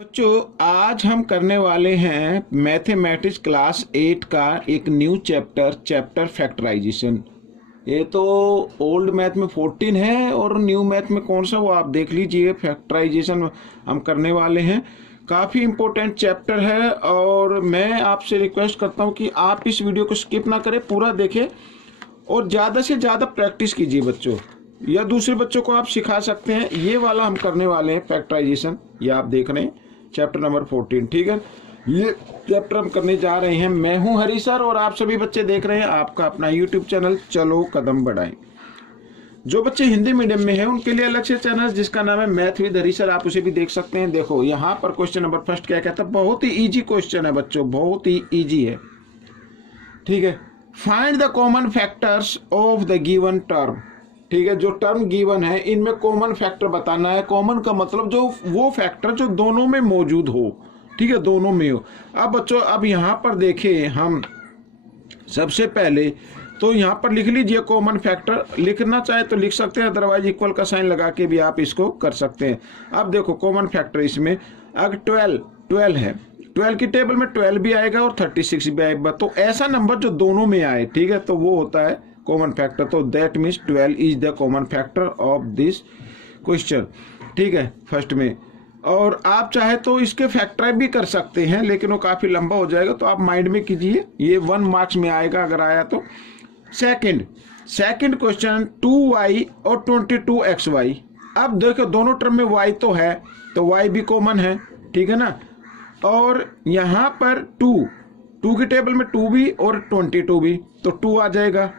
बच्चों, आज हम करने वाले हैं मैथमेटिक्स क्लास 8 का एक न्यू चैप्टर फैक्टराइजेशन। ये तो ओल्ड मैथ में 14 है और न्यू मैथ में कौन सा वो आप देख लीजिए। फैक्टराइजेशन हम करने वाले हैं, काफ़ी इम्पोर्टेंट चैप्टर है और मैं आपसे रिक्वेस्ट करता हूँ कि आप इस वीडियो को स्किप ना करें, पूरा देखें और ज़्यादा से ज़्यादा प्रैक्टिस कीजिए बच्चों, या दूसरे बच्चों को आप सिखा सकते हैं। ये वाला हम करने वाले हैं फैक्टराइजेशन, ये आप देख रहे हैं चैप्टर नंबर 14। ठीक है, ये चैप्टर हम करने जा रहे हैं। मैं हूं हरी सर और आप सभी बच्चे देख रहे हैं आपका अपना यूट्यूब चैनल चलो कदम बढ़ाएं। जो बच्चे हिंदी मीडियम में हैं उनके लिए अलग से चैनल जिसका नाम है मैथ विद हरी सर, आप उसे भी देख सकते हैं। देखो यहाँ पर क्वेश्चन नंबर फर्स्ट क्या कहता है, बहुत ही ईजी क्वेश्चन है बच्चों, बहुत ही ईजी है। ठीक है, find the common factors of the given term. ठीक है, जो टर्म गिवन है इनमें कॉमन फैक्टर बताना है। कॉमन का मतलब जो वो फैक्टर जो दोनों में मौजूद हो। ठीक है, दोनों में हो। अब बच्चों, अब यहाँ पर देखें हम सबसे पहले तो यहाँ पर लिख लीजिए कॉमन फैक्टर। लिखना चाहे तो लिख सकते हैं, अदरवाइज इक्वल का साइन लगा के भी आप इसको कर सकते हैं। अब देखो कॉमन फैक्टर इसमें अगर 12 है, 12 की टेबल में 12 भी आएगा और 36 भी आएगा, तो ऐसा नंबर जो दोनों में आए, ठीक है, तो वो होता है कॉमन फैक्टर। तो that means 12 is the common factor of this question. ठीक है, फर्स्ट में। और आप चाहे तो इसके फैक्टर भी कर सकते हैं, लेकिन वो काफ़ी लंबा हो जाएगा, तो आप माइंड में कीजिए, ये 1 मार्क्स में आएगा अगर आया तो। सेकंड क्वेश्चन 2y और 22xy। अब देखो दोनों टर्म में y तो है, तो y भी कॉमन है, ठीक है ना। और यहाँ पर 2 की टेबल में 2 भी और 22 भी, तो 2 आ जाएगा,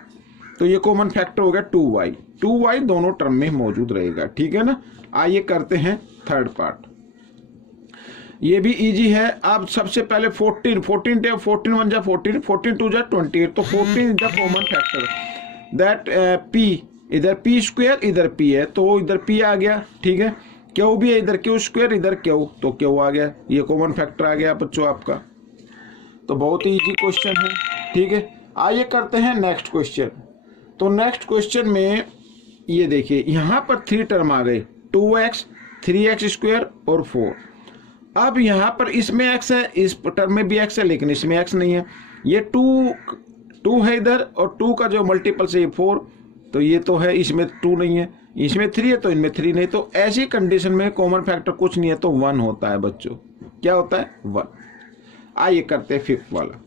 तो ये कॉमन फैक्टर हो गया 2y दोनों टर्म में मौजूद रहेगा। ठीक है ना। आइए करते हैं थर्ड पार्ट, ये भी इजी है। अब सबसे पहले 14 1 जा 14 2 जा 28, तो 14 is the common factor that p, इधर p स्क्वायर इधर p है, तो इधर p आ गया। ठीक है, क्यू भी है, इधर क्यू स्क्वायर इधर क्यू, तो क्यू आ गया, ये कॉमन फैक्टर आ गया बच्चों आपका। तो बहुत ही इजी क्वेश्चन है। ठीक है, आइए करते हैं नेक्स्ट क्वेश्चन। तो नेक्स्ट क्वेश्चन में ये देखिए यहाँ पर 3 टर्म आ गए, 2x 3x स्क्वायर और 4। अब यहाँ पर इसमें x है, इस टर्म में भी x है, लेकिन इसमें x नहीं है। ये 2 है इधर, और 2 का जो मल्टीपल से ये 4, तो ये तो है, इसमें 2 नहीं है, इसमें 3 है, तो इनमें 3 नहीं। तो ऐसी कंडीशन में कॉमन फैक्टर कुछ नहीं है, तो 1 होता है बच्चों। क्या होता है? 1। आइए करते हैं फिफ्थ वाला।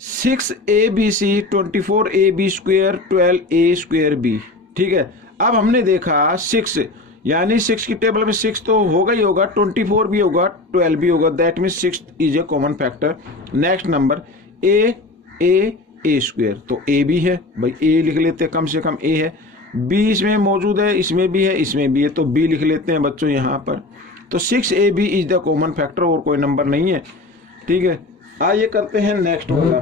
6abc 24ab square 12a square b। ठीक है, अब हमने देखा 6 यानी 6 की टेबल में 6 तो होगा ही होगा, 24 भी होगा, 12 भी होगा, that means 6 is a common factor. Next number a square, तो a भी है भाई, a लिख लेते हैं, कम से कम a है। b इसमें मौजूद है, इसमें भी है, इसमें भी है, तो b लिख लेते हैं बच्चों यहाँ पर। तो 6ab is the common factor, और कोई नंबर नहीं है। ठीक है, आइए करते हैं नेक्स्ट वाला।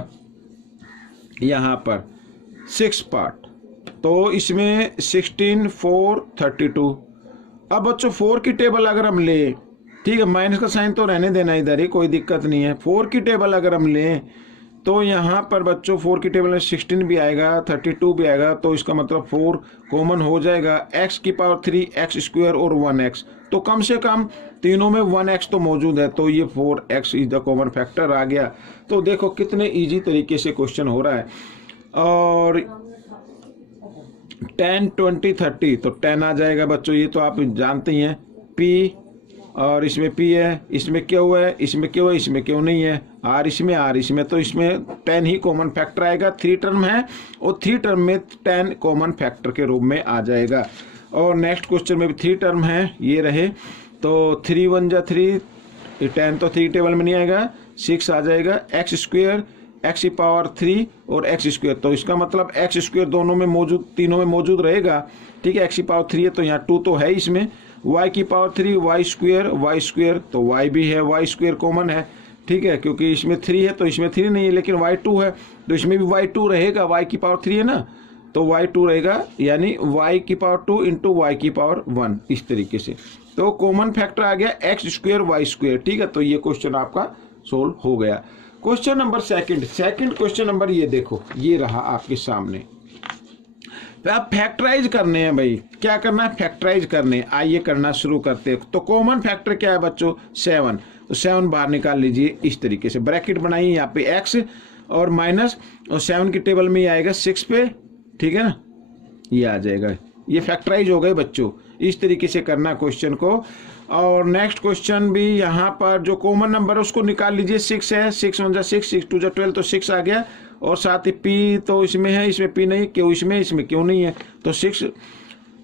यहाँ पर 6 पार्ट, तो इसमें 16 4 32। अब बच्चों 4 की टेबल अगर हम लें, ठीक है, माइनस का साइन तो रहने देना इधर ही, कोई दिक्कत नहीं है। 4 की टेबल अगर हम लें तो यहाँ पर बच्चों 4 की टेबल में 16 भी आएगा, 32 भी आएगा, तो इसका मतलब 4 कॉमन हो जाएगा। x की पावर 3 x स्क्वायर और 1x, तो कम से कम तीनों में 1x तो मौजूद है, तो ये 4x is the common factor आ गया। तो देखो कितने इजी तरीके से क्वेश्चन हो रहा है। और 10 20 30, तो 10 आ जाएगा बच्चों, ये तो आप जानते ही हैं। p, और इसमें p है, इसमें क्यू है, इसमें क्यू है, इसमें क्यू नहीं है, r इसमें, तो इसमें 10 ही कॉमन फैक्टर आएगा। 3 टर्म है और 3 टर्म में 10 कॉमन फैक्टर के रूप में आ जाएगा। और नेक्स्ट क्वेश्चन में भी 3 टर्म है, ये रहे, तो 3 1 जा 3, 10 तो 3 टेबल में नहीं आएगा, 6 आ जाएगा। x स्क्वायर x की पावर 3 और x स्क्वायर, तो इसका मतलब x स्क्वायर दोनों में मौजूद, तीनों में मौजूद रहेगा। ठीक है, x की पावर 3 है, तो यहाँ 2 तो है इसमें। y की पावर 3 y स्क्वायर, तो y भी है, y स्क्वायर कॉमन है। ठीक है, क्योंकि इसमें 3 है तो इसमें 3 नहीं है, लेकिन y2 है, तो इसमें भी y2 रहेगा, y की पावर 3 है ना, तो y2 रहेगा, यानी y की पावर 2 इंटू y की पावर 1, इस तरीके से। तो कॉमन फैक्टर आ गया x स्क्वायर y स्क्वायर। ठीक है, तो ये क्वेश्चन आपका सोल्व हो गया। Question number second question number ये देखो, ये रहा आपके सामने। अब फैक्टराइज करने हैं भाई, क्या करना है, फैक्टराइज करने। आइए करना शुरू करते हैं। तो कॉमन फैक्टर क्या है बच्चों, 7। तो 7 बाहर निकाल लीजिए इस तरीके से, ब्रैकेट बनाइए यहाँ पे x और माइनस, और 7 की टेबल में ये आएगा 6 पे, ठीक है ना, ये आ जाएगा। ये फैक्टराइज हो गए बच्चों। इस तरीके से करना क्वेश्चन को। और नेक्स्ट क्वेश्चन भी यहाँ पर जो कॉमन नंबर है उसको निकाल लीजिए। 6 है, 6 1 6, 6 2 12, तो 6 आ गया। और साथ ही p तो इसमें है, इसमें p नहीं, क्यों इसमें क्यों नहीं है, तो 6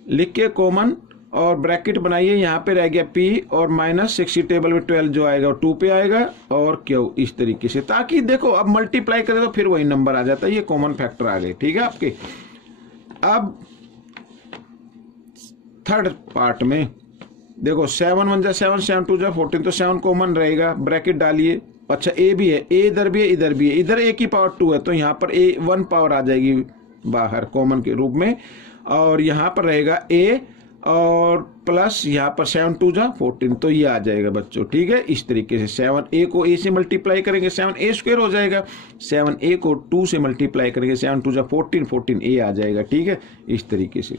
लिख के कॉमन और ब्रैकेट बनाइए। यहाँ पे रह गया p और माइनस 6 की टेबल में 12 जो आएगा वो 2 पे आएगा, और क्यों इस तरीके से, ताकि देखो अब मल्टीप्लाई करें तो फिर वही नंबर आ जाता है। ये कॉमन फैक्टर आ गए, ठीक है आपके। अब थर्ड पार्ट में देखो, 7 1 7, 7 2 14, तो 7 कॉमन रहेगा, ब्रैकेट डालिए। अच्छा ए भी है, ए इधर भी है, इधर भी है, इधर ए की पावर 2 है, तो यहाँ पर ए 1 पावर आ जाएगी बाहर कॉमन के रूप में। और यहाँ पर रहेगा ए और प्लस यहाँ पर 7 2 14, तो ये आ जाएगा बच्चों, ठीक है। इस तरीके से 7 ए को ए से मल्टीप्लाई करेंगे 7 ए स्क्वायर हो जाएगा, 7 ए को 2 से मल्टीप्लाई करेंगे 7 2 14, 14 ए आ जाएगा, ठीक है। इस तरीके से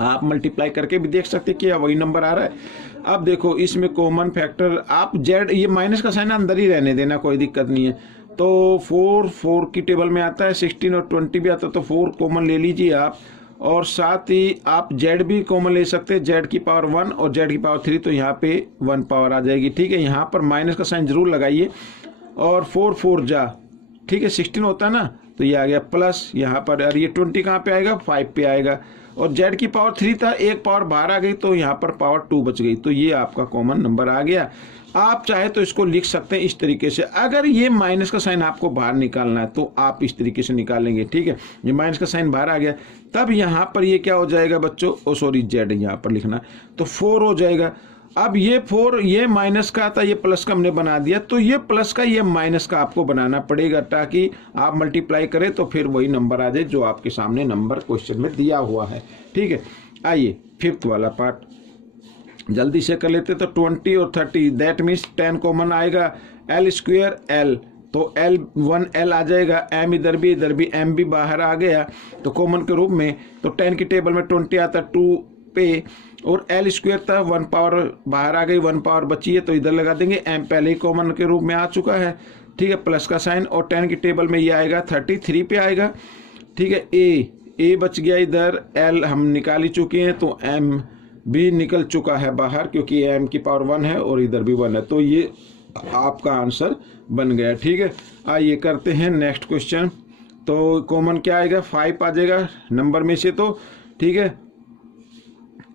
आप मल्टीप्लाई करके भी देख सकते हैं कि वही नंबर आ रहा है। अब देखो इसमें कॉमन फैक्टर आप जेड, ये माइनस का साइन अंदर ही रहने देना, कोई दिक्कत नहीं है। तो 4 की टेबल में आता है, 16 और 20 भी आता है, तो 4 कॉमन ले लीजिए आप। और साथ ही आप जेड भी कॉमन ले सकते हैं, जेड की पावर 1 और जेड की पावर 3, तो यहाँ पे 1 पावर आ जाएगी, ठीक है। यहाँ पर माइनस का साइन जरूर लगाइए। और 4 4 ठीक है, 16 होता है ना, तो ये आ गया प्लस यहाँ पर, और ये 20 कहाँ पे आएगा, 5 पे आएगा। और जेड की पावर 3 था, एक पावर बाहर आ गई, तो यहाँ पर पावर 2 बच गई, तो ये आपका कॉमन नंबर आ गया। आप चाहे तो इसको लिख सकते हैं इस तरीके से। अगर ये माइनस का साइन आपको बाहर निकालना है तो आप इस तरीके से निकालेंगे, ठीक है। ये माइनस का साइन बाहर आ गया, तब यहाँ पर ये क्या हो जाएगा बच्चों, ओ सॉरी जेड यहाँ पर लिखना, तो 4 हो जाएगा। अब ये 4, ये माइनस का था, ये प्लस का हमने बना दिया, तो ये प्लस का ये माइनस का आपको बनाना पड़ेगा, ताकि आप मल्टीप्लाई करें तो फिर वही नंबर आ जाए जो आपके सामने नंबर क्वेश्चन में दिया हुआ है, ठीक है। आइए फिफ्थ वाला पार्ट जल्दी से कर लेते। तो 20 और 30, दैट मीन्स 10 कॉमन आएगा, एल स्क्वेयर एल, तो एल 1 एल आ जाएगा, एम इधर भी एम भी बाहर आ गया, तो कॉमन के रूप में। तो 10 की टेबल में 20 आता 2 पे, और एल स्क्वेयर था, 1 पावर बाहर आ गई, 1 पावर बची है, तो इधर लगा देंगे। एम पहले ही कॉमन के रूप में आ चुका है, ठीक है, प्लस का साइन। और 10 की टेबल में ये आएगा 33 पे आएगा, ठीक है। ए बच गया इधर, एल हम निकाल ही चुके हैं, तो एम भी निकल चुका है बाहर, क्योंकि एम की पावर 1 है और इधर भी 1 है, तो ये आपका आंसर बन गया, ठीक है। आइए करते हैं नेक्स्ट क्वेश्चन। तो कॉमन क्या आएगा, 5 आ जाएगा नंबर में से, तो ठीक है,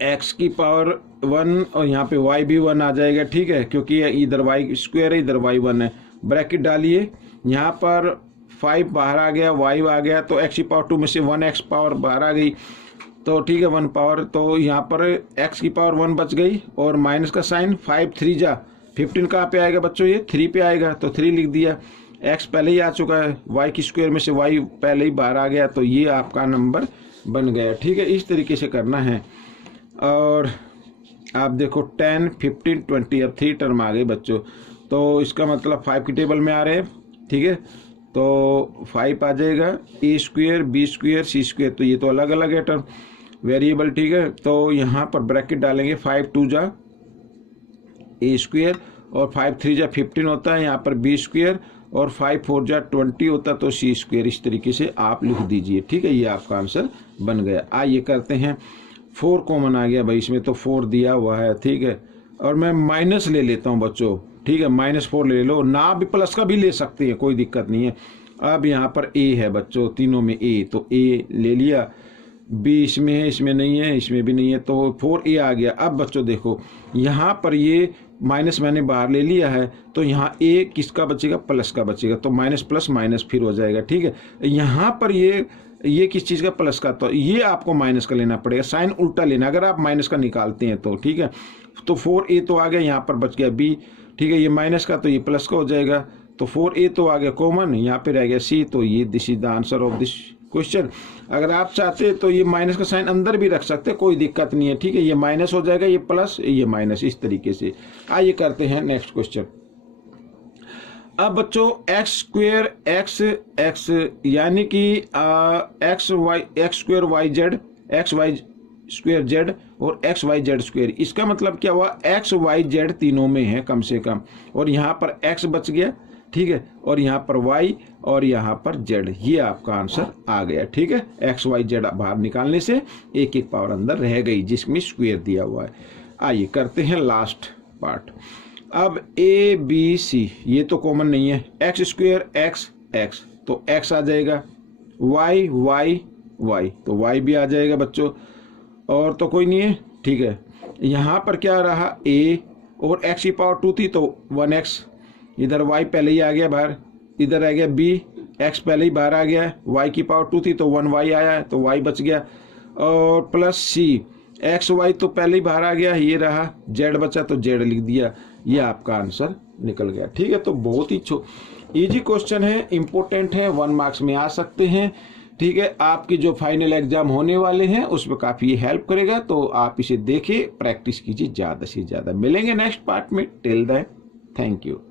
x की पावर 1 और यहाँ पे y भी 1 आ जाएगा, ठीक है, क्योंकि इधर y स्क्वायर है, इधर y 1 है। ब्रैकेट डालिए, यहाँ पर 5 बाहर आ गया, y आ गया, तो x की पावर 2 में से 1x पावर बाहर आ गई, तो ठीक है 1 पावर, तो यहाँ पर x की पावर 1 बच गई, और माइनस का साइन, 5 3 15 कहाँ पे आएगा बच्चों, ये 3 पे आएगा, तो 3 लिख दिया। x पहले ही आ चुका है, y की स्क्वायर में से y पहले ही बाहर आ गया, तो ये आपका नंबर बन गया, ठीक है। इस तरीके से करना है। और आप देखो 10 15 20, अब 3 टर्म आ गए बच्चों, तो इसका मतलब 5 की टेबल में आ रहे हैं, ठीक है। तो 5 आ जाएगा, ए square B square C square, तो ये तो अलग अलग है टर्म वेरिएबल, ठीक है। तो यहाँ पर ब्रैकेट डालेंगे, 5 2 ए स्क्वेयर, और 5 3 15 होता है, यहाँ पर बी स्क्वेयर, और 5 4 20 होता है, तो सी स्क्वेयर। इस तरीके से आप लिख दीजिए, ठीक है, ये आपका आंसर बन गया। आइए करते हैं, 4 कॉमन आ गया भाई इसमें, तो 4 दिया हुआ है, ठीक है। और मैं माइनस ले लेता हूँ बच्चों, ठीक है, -4 ले लो, ना भी प्लस का भी ले सकते हैं, कोई दिक्कत नहीं है। अब यहाँ पर ए है बच्चों, तीनों में ए, तो ए ले लिया, बी इसमें है, इसमें नहीं है, इसमें भी नहीं है, तो 4a आ गया। अब बच्चों देखो यहाँ पर ये माइनस मैंने बाहर ले लिया है, तो यहाँ ए किसका बचेगा, प्लस का बचेगा, तो माइनस प्लस माइनस फिर हो जाएगा, ठीक है। यहाँ पर ये किस चीज़ का, प्लस का, तो ये आपको माइनस का लेना पड़ेगा, साइन उल्टा लेना अगर आप माइनस का निकालते हैं तो, ठीक है। तो 4a तो आ गया, यहाँ पर बच गया b, ठीक है, ये माइनस का तो ये प्लस का हो जाएगा, तो 4a तो आ गया कॉमन, यहाँ पे रह गया c, तो ये this is the answer of this question. अगर आप चाहते हैं तो ये माइनस का साइन अंदर भी रख सकते हैं, कोई दिक्कत नहीं है, ठीक है। ये माइनस हो जाएगा, ये प्लस, ये माइनस, इस तरीके से। आइए करते हैं नेक्स्ट क्वेश्चन। अब बच्चों एक्स स्क्वेयर एक्स एक्स यानी कि X square Y Z, X Y square Z और एक्स वाई जेड स्क्वेयर, इसका मतलब क्या हुआ, एक्स वाई जेड तीनों में है कम से कम, और यहाँ पर एक्स बच गया, ठीक है, और यहाँ पर वाई और यहाँ पर जेड, ये आपका आंसर आ गया, ठीक है। एक्स वाई जेड बाहर निकालने से एक एक पावर अंदर रह गई जिसमें स्क्वेयर दिया हुआ है। आइए करते हैं लास्ट पार्ट। अब ए बी सी ये तो कॉमन नहीं है, एक्स स्क्वेयर एक्स एक्स तो एक्स आ जाएगा, वाई वाई वाई तो वाई भी आ जाएगा बच्चों, और तो कोई नहीं है, ठीक है। यहाँ पर क्या रहा, ए और एक्स की पावर 2 थी तो 1x, इधर y पहले ही आ गया बाहर, इधर आ गया b, x पहले ही बाहर आ गया, y की पावर 2 थी तो 1y आया है तो y बच गया, और प्लस c, एक्स वाई तो पहले ही बाहर आ गया, ये रहा, z बचा तो z लिख दिया, ये आपका आंसर निकल गया, ठीक है। तो बहुत ही इजी क्वेश्चन है, इंपॉर्टेंट है, 1 मार्क्स में आ सकते हैं, ठीक है। आपकी जो फाइनल एग्जाम होने वाले हैं उसमें काफी हेल्प करेगा, तो आप इसे देखिए, प्रैक्टिस कीजिए ज़्यादा से ज़्यादा। मिलेंगे नेक्स्ट पार्ट में, टिल देन थैंक यू।